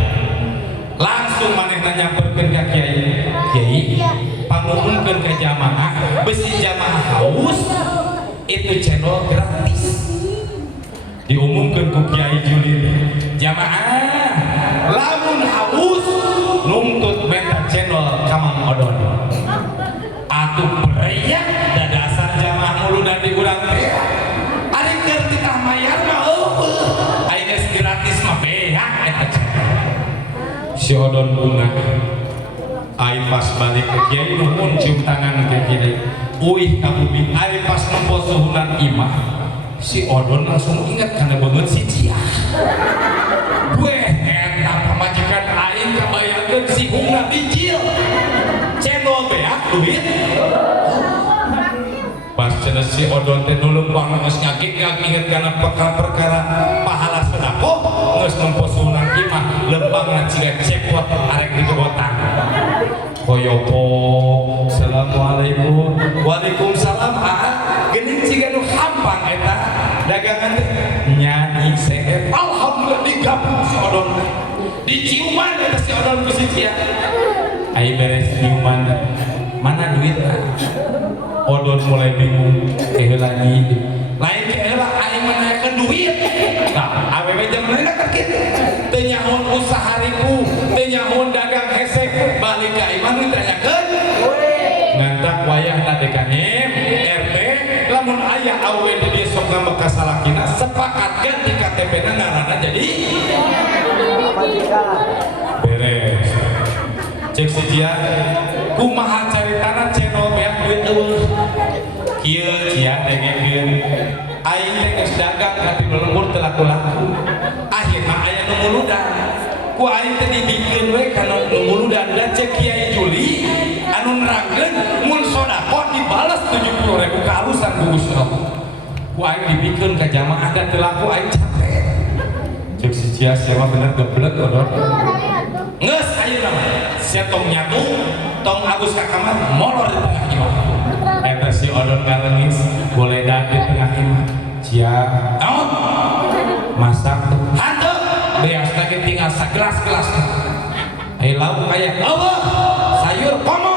langsung manehna nyamperkeun ka kiai pangumumkeun ke jamaah besi jamaah haus itu cendol gratis diumumkeun ku Kiai Juli jamaah lamun haus nuntut menta cendol ka Mang Odon atuh bereyak dadasan jamaah muludan di urang teh ari keur titah mayar mah eueuh aya geus gratis mah beak eta si Odon bunga aing pas balik ke Kiai nuhun cium tangan ke Kiai uih kabumi aing pas nempo suhunan imah si Odon langsung ingat karena banget si Cia gue eta pamajikan aing kabayangkeun si hungna bijil cendol beak duit pas cenah si Odon teh dulu banget geus ngagik inget kana perkara pahala sedekah geus nempo suhunan imah lembangna ciga cepot arek digebotan koyopo assalamualaikum waalaikumsalam geuning ciga nu hampang eta dagangan teh nyanyi seet alhamdulillah digabung si Odon diciuman eta si Odon ku si Cia ai beres ciuman mana duitna Odon mulai bingung heula nyi lain ke heula aing menaikeun duit nah awewe jamanna kan kitu teu nyaho usaha ribu teu nyaho dagang hesek balik ka iman ditanyakeun ngantak wayahna DKM RT lamun aya awewe di dieu sok ngambek ka salakina sepakatkeun di KTP-na ngaranna jadi beres cek si Cia kumaha caritana cendol beak duit eueuh kieu Cia dengekeun aing teh geus dagang ka di lembur teu laku-laku akhirna aya nu muludan ku aing teh dibikeun we kana nu muludan da cek Kiai Juli anu nerangkeun mun sedekah dibalas 70.000 ka alusan ku Gusti Allah ku aing dibikeun ka jamaah da teu laku aing capek cek si Cia sia mah bener geblek Odon ngeus ayeuna mah sia tong nyatu tong abus ka kamar molor di tengah imah eta si Odon ngalengis boleh da di tengah imah Cia naon masak hanteu beasna ge tinggal sagelas-gelas ai lauk aya eueuh sayur komo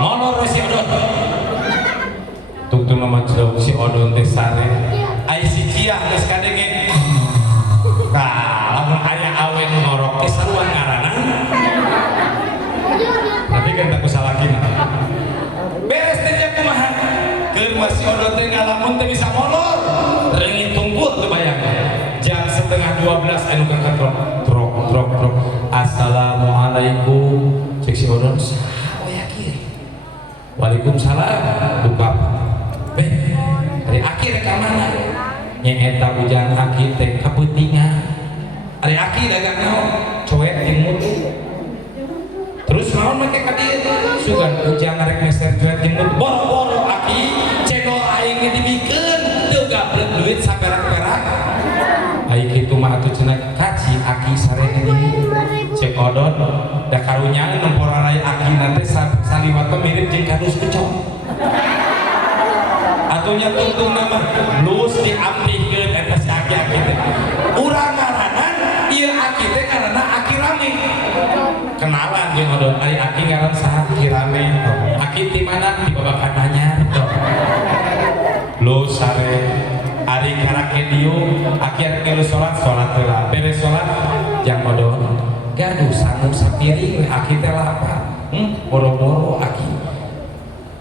molor we si Odon tungtung nama jeruk si Odon teh sare ai si Cia geus kadenge lamun aya awe nu ngorok teh saruan ngaranna tapi kan tak kusalakina beres teh nya kumaha keur si Odon teh ngalamun teh bisa molor reungi tunggul teu bayang jam 11:30 anu kaketrok trok assalamualaikum cek si Odon saha kieu waalaikumsalam buka beh dari akhir ka mana nya eta ujang aki teh kapeutingan ari aki dagang naon coet timur terus naon make ka dieu sugan ujang arek meser coet timur boro-boro aki cendol aing ge dibikeun teu gablek duit saperak-perak ai kitu mah atuh cenah kaji aki sareng ini cek Odon da karunya nempor rai aki nanti saliwat mirip jeung kadus kucok atunya tungtung nama lus diamplikeun eta si aki teh urang ngaranan ieu aki teh karena aki rame kenalan jeung Odon ari aki ngaran saha aki rame aki ti mana di babakan anyar lus sare ari karake dieu aki arek salat heula beres salat jang Odon gaduh sangu sapiring we aki teh lapar boro-boro aki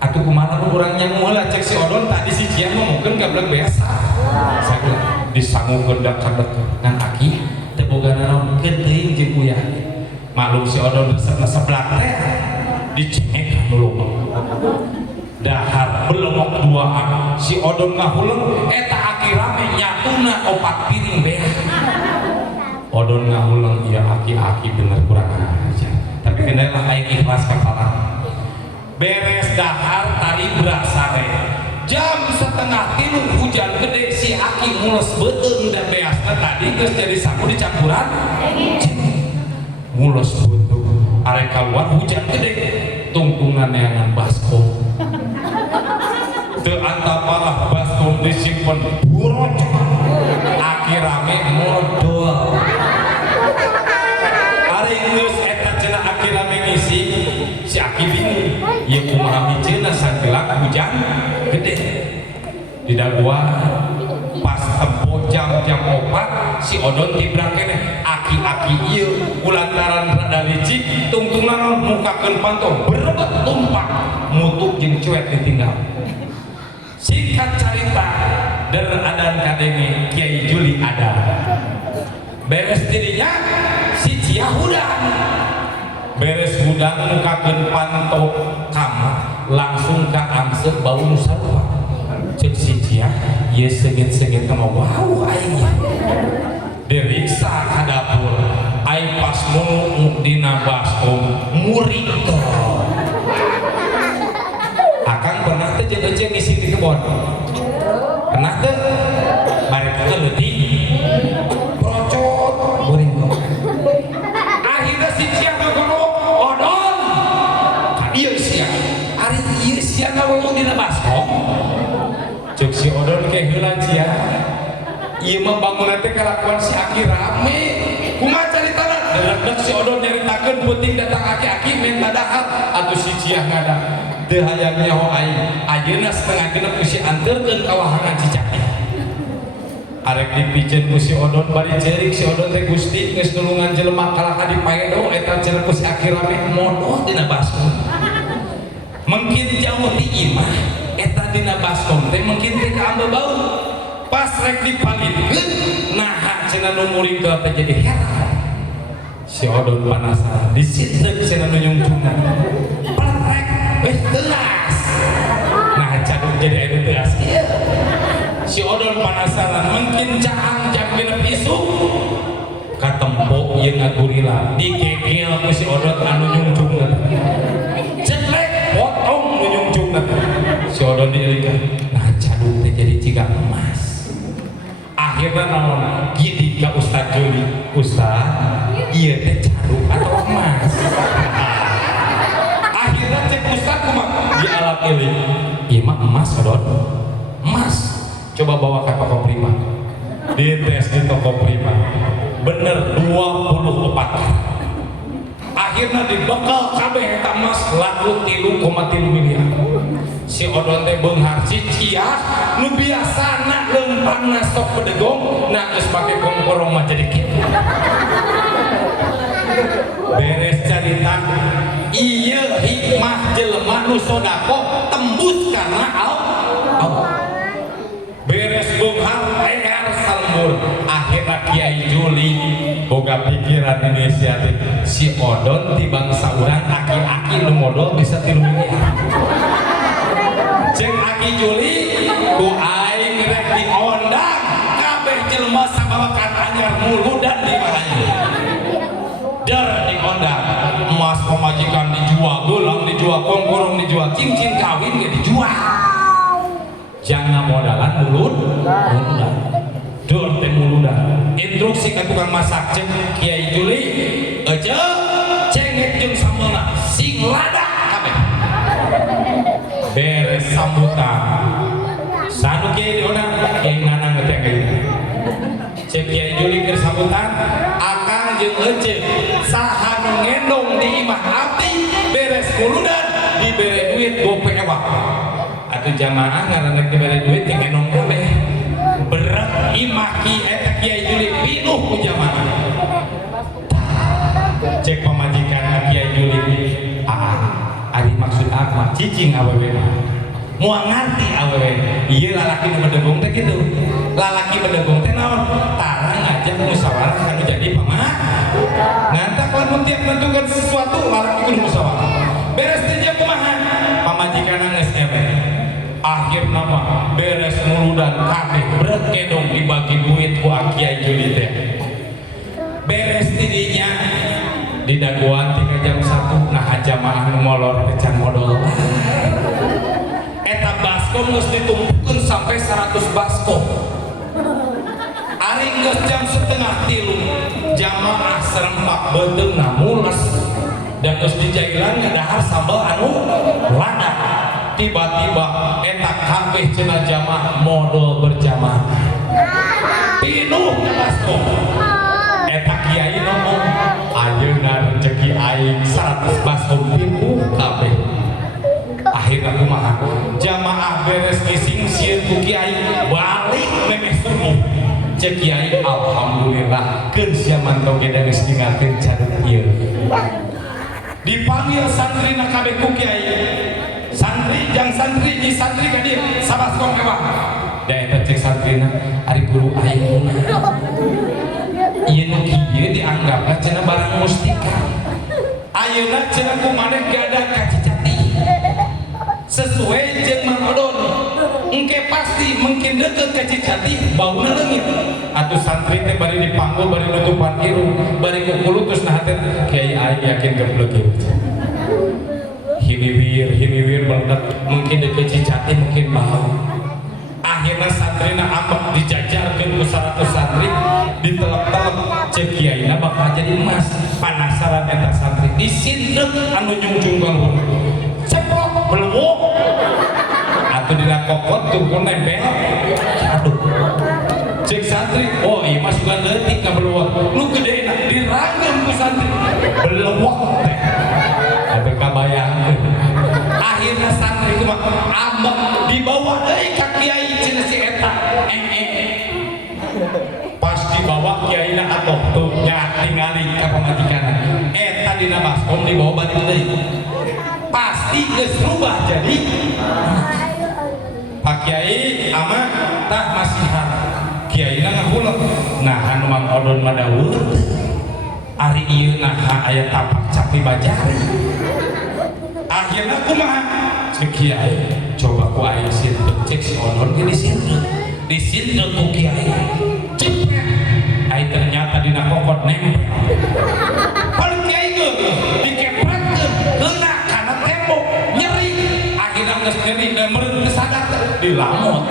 atuh kumaha urang nyangu heula cek si odon tadi si Cian ngomongkeun gablek biasa saya disanggukeun dak kadek ngan aki teu boga naon geuting jeung uyah maklum si odon resep seblak teh dicengek dulu dahar belengok duaan si odon ngahuleng eta aki rame nyatuna 4 piring beak odon ngahuleng iya aki-aki bener kurang aja tapi kendala aing ikhlas kapalan beres dahar tari berasare jam 2:30 hujan gede si aki mules beuteung dan beasna tadi geus jadi saku dicampuran mules beuteung arek kaluar hujan gede tungtungan neangan baskom teu antapalah baskom disimpen burot aki rame modal ari geus eta cenah aki rame ngisi si aki bingung ieu kumaha miceuna sageulak hujan gede di dagua pas tempo jam-jam 4 si odon tibrak keneh aki-aki ieu kulantaran rada licik tungtungan mukakeun panto berebet tumpak mutuk jeung cuek ditinggal singkat carita der adan kadenge Kiai Juli ada beres dirinya si Cia hudang beres hudang mukakeun panto kamar langsung ka amseu bau nu sarua cek si Cia ieu seungit-seungit mah wow aing diriksa ka dapur aing pas munguk dina baskom murid akang pernah teh jeung ece ngisi di kebon pernah teh barek keleutik procot murid akhirnya si Cia ngagoro odon ka ieu sia ari ieu sia ngawung dina baskom cek si odon ke heula Cia ieu mah bangunan teh kalakuan si aki rame kumaha caritana deuk si odon nyaritakeun peuting datang aki-aki minta dahar atuh si Cia ngada teu hayang nyaho aing ayeuna setengah genep geus anteurkeun ka wahana Cicak arek dipijeun ku si odon bari ceurik si odon teh Gusti geus nulungan jelema kalaka dipaedo eta cenah ku si aki rame modoh dina baskom mungkin jauh ti imah eta dina baskom teh mungkin teh ka ambe bau pas rek dipalidkeun naha cenah nu muring teh jadi heran si odon panasaran disitreuk cenah nu nyungcungan plek weh telas nah caduk jadi anu telas ieu si odon panasaran mungkin caang jam genep isuk katempo ieu ngagurila digegel ku si odon anu nyungcungan ceklek potong nu nyungcungan si odon dieulikan nah caduk teh jadi ciga emas akhirnya naon gini ka Ustaz Juli Ustaz ieu teh caduk atau emas akhirnya cek Ustaz kumaha di alat eling ieu mah emas odon emas coba bawa ke toko prima dites di toko prima bener 24 akhirnya dibekal kabeh eta emas laku 3,3 miliar si odon teh beunghar si Cia nu biasana lempangna sok pedegong na geus pake kongkorong mah jadi kitu beres carita ieu hikmah jelema nu sodako tembus karena Allah beres beunghar ear salembur akhirna Kiai Juli boga pikiran inisiatif si odon ti bangsa urang aki-aki nu modal bisa 3 miliar cek aki Juli ku aing rek diondang kabeh jelema sabawakan anyar muludan di mahanya der diondang emas pemajikan dijual gelang dijual kongkorong dijual cincin kawin ge dijual jangan modalan muludan dur teh muludan instruksi ka tukang masak cek Kiai Juli ece cengek jeung sambelna sing ladak kabeh beres sambutan sanu Kiai diundang Kiai Nanang ngeteng cek Kiai Juli keur sambutan akang jeung ece saha nu ngendong di imah abdi beres muludan dibere duit gope ewak atuh jamaah ngaranna dibere duit teh ngendong kabeh berat imaki eta Kiai Juli pinuh ku jamaah cek pemajikan Kiai Juli kumaha cicing awewe mau ngerti awewe iya lalaki bedegong teh gitu lalaki bedegong teh naon tarang ngajak musyawarah kanu jadi pamah nanti kalau tiap menentukan sesuatu lalaki kudu musyawarah beres teh jeung kumaha pamajikanna geus ewe akhirna mah beres muludan kabeh berkedong dibagi duit ku Kiai Juli teh beres tidinya di daguan 3 jam 1 nah jamaah nu molor kecan modal eta baskom geus ditumpukkeun sampai 100 baskom ari geus jam 2:30 jamaah serempak beteungna mules dan geus dijailan ngadahar sambal anu lada tiba-tiba eta kabeh cenah jamaah modal berjamaah pinuh ka baskom eta kiai ngomong ayeuna rezeki aing 100 baskom pinuh kabeh akhirna kumaha jamaah beres ngising sieun ku kiai balik memeh subuh cek kiai alhamdulillah keun sia mantau ge da geus ningalkeun carut ieu dipanggil santrina kabeh ku kiai santri jang santri nyi santri ka dieu sabaskom ewah da eta cek santrina ari guru aing ieu nu kieu dianggapna cenah barang mustika ayeuna cenah kumaneh gadah kacicati sesuai jeung Mang Odon engke pasti mungkin deukeut ka Cicati bauna leungit atuh santri teh bari dipanggul bari nutupan irung bari kukulu terus nah teh kiai aing yakin geblek ieu hiliwir banget mungkin deukeut Cicati mungkin bau akhirna santrina ambek dijajarkeun ku 100 santri ditelep-telep cek kiaina bakal jadi emas panasaran eta santri disindrek anu jungjung galur ceplok belewuk atuh dina kokot tunggu nempel aduh cek santri oh iya masukan leutik ka belewuk lu gedeina diranggem ku santri belewuk teh atuh kabayangkeun akhirna santri kumaha ambek dibawa deui ka kiai cenah si eta pas dibawa kiaina atoh tuh ningali ka pamajikanna eta dina baskom dibawa balik deui pasti geus rubah jadi Pak Kiai ama tah masihan kiaina ngahuleng nah anu Mang Odon mah dawuh ari ieu naha aya tapak capi bajari akhirna kumaha cek kiai coba ku aing sinteuk cek si Odon ge disinteuk ku kiai cepet ai ternyata dina kokot nempel pal kiai ge dikepratkeun heuna kana tembok nyeri akhirna geus nyeri dan meureun sadar dilamot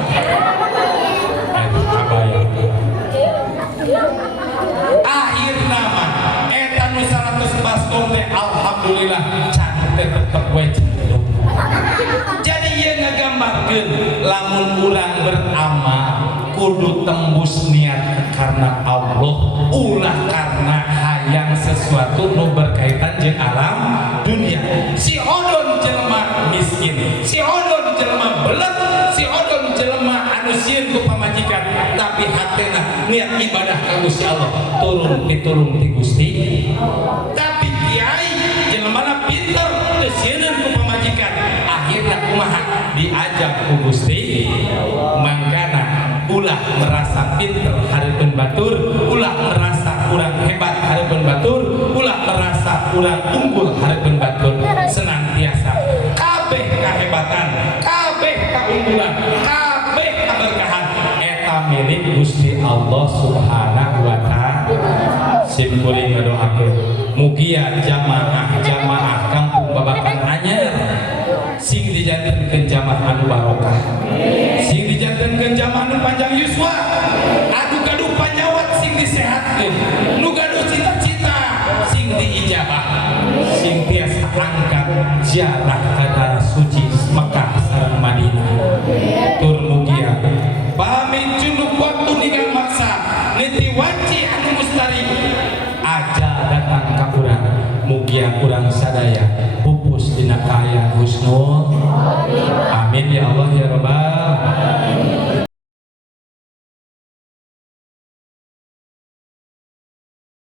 akhirna mah eta nu 100 baskom teh alhamdulillah can teh tetep we jadi ieu ngagambarkeun lamun urang beramal kudu tembus niat karena Allah ulah karena hayang sesuatu nu berkaitan jeung alam dunia si Odon jelema miskin si Odon jelema belet si Odon jelema anu sieun ku pamajikan tapi hatena niat ibadah ka Gusti Allah turun pitulung ti Gusti tapi kiai jelema pinter teu sieun ku pamajikan akhirna kumaha diajak ku Gusti mangkana ulah merasa pinter hareupeun batur ulah merasa urang hebat hareupeun batur ulah merasa urang unggul hareupeun batur senantiasa kabeh kahebatan kabeh kaunggulan kabeh kaberkahan eta milik Gusti Allah Subhanahu wa taala simkuring ngadoakeun mugia jamaah kampung Babakan Anyar sing dijantenkeun jamaah anu barokah sing dijantenkeun jamaah anu panjang yuswa anu gaduh panyawat sing disehatkeun nu gaduh cita-cita sing diijabah sing tiasa angkat ziarah ka tanah suci Mekah sareng Madinah tur mugia pamit junub waktu ninggal maksa niti wanci anu mustari aja datang ka